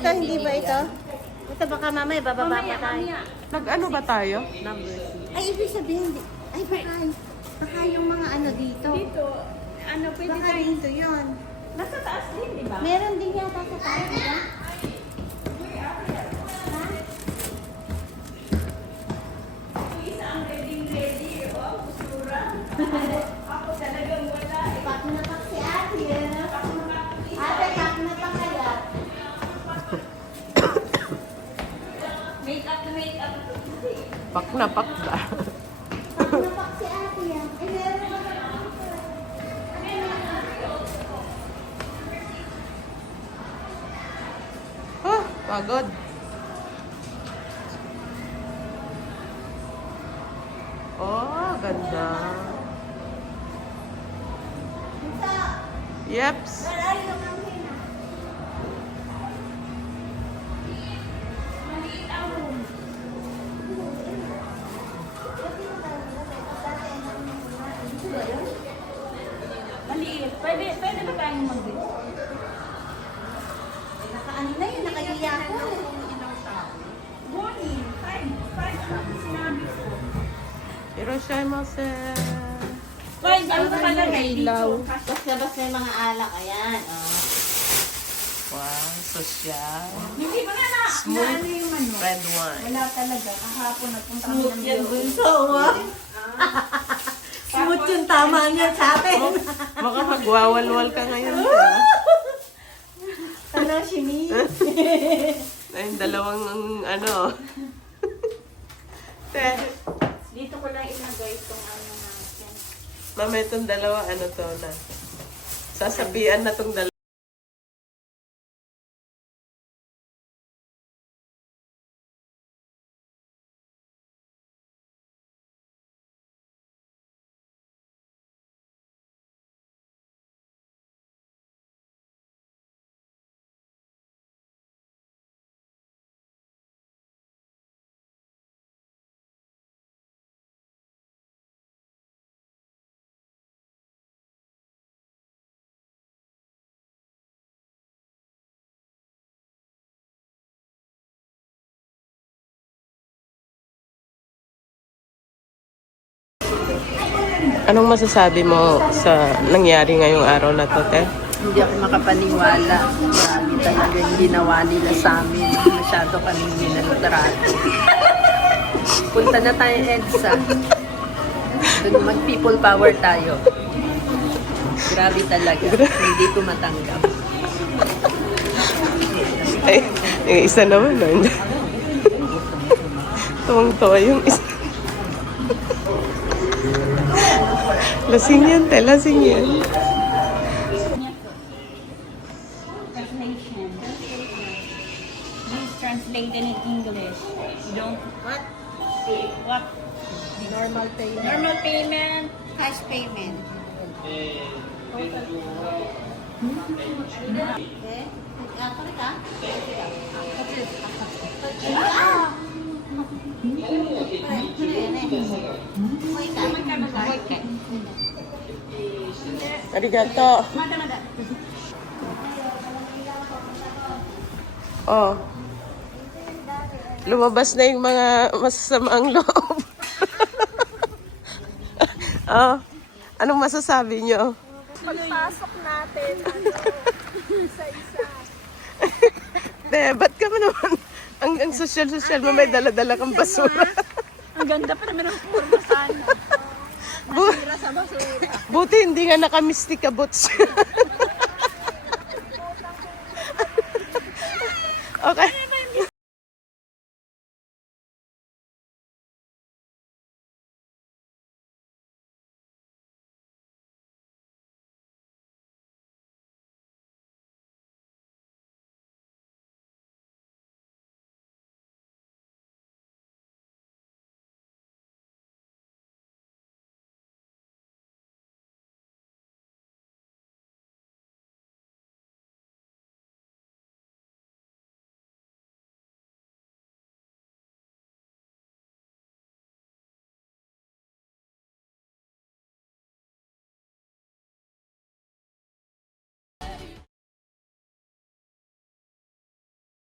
ito, hindi ba ito? Ito baka mamaya, bababa pa tayo. Nag-ano ba tayo? Number 6. Ay, ibig sabihin, ay baka yung mga ano dito. Dito, ano pwede Baka tayo? dito yun. Nasa taas din, di ba? Meron din yata sa taas, di ba? Isa ang ready. Oh, kusura. Ako talagang wala. Pak na pak si ate. Ate, pak na pak kaya. Make-up. Pak na pak ba? Pak na pak si ate yan. Ay, meron ba na Ah, pagod. Oh, ganda. Yeps. Where are you coming? Maliit ang room. Maliit. Pwede ba tayong mag-dito? Nakaano na yun, nakahiya ko. Morning. 5 ang sinabi ko. Irashaimase. Five, ano pa pala ilaw. Tapos labas na yung mga alak. Ayan, oh. Wow, social. Hindi ba nga Smooth. ano yung ano? Red wine. Wala talaga. Kahapon nagpunta kami ng Yan, Diyos. bunso, ah. Smooth yung tama niya sa atin. Baka magwawalwal ka ngayon. Ha? Ano, Shimi? Ay, dalawang ano. Te, Dito ko lang ilagay itong ano natin. mama, itong dalawa, ano to na. Sasabihan na tong dalawa. Anong masasabi mo sa nangyari ngayong araw na to, Te? Hindi ako makapaniwala. Grabe talaga yung ginawa nila sa amin. Masyado kaming minaltrato. Punta na tayo, EDSA. Doon mag-people power tayo. Grabe talaga. Hindi ko matanggap. Ay, yung isa naman, no? Tuwang-tuwa yung isa. Lasing yan, Te. Lasing yan. Translation. Please translate it in English. You don't... What? What? Normal payment. Normal payment. Cash payment. Okay? Ako rin ka? Arigato. Mada. Oh. Lumabas na yung mga masasamaang loob. Oh. Anong masasabi nyo? Pagpasok natin, isa-isa. Te, ba't ka naman ang social-social mo may dala-dala kang basura? Ang ganda pa naman ang forma sana. Masira sa basura. Buti hindi nga naka-mystica boots. Okay.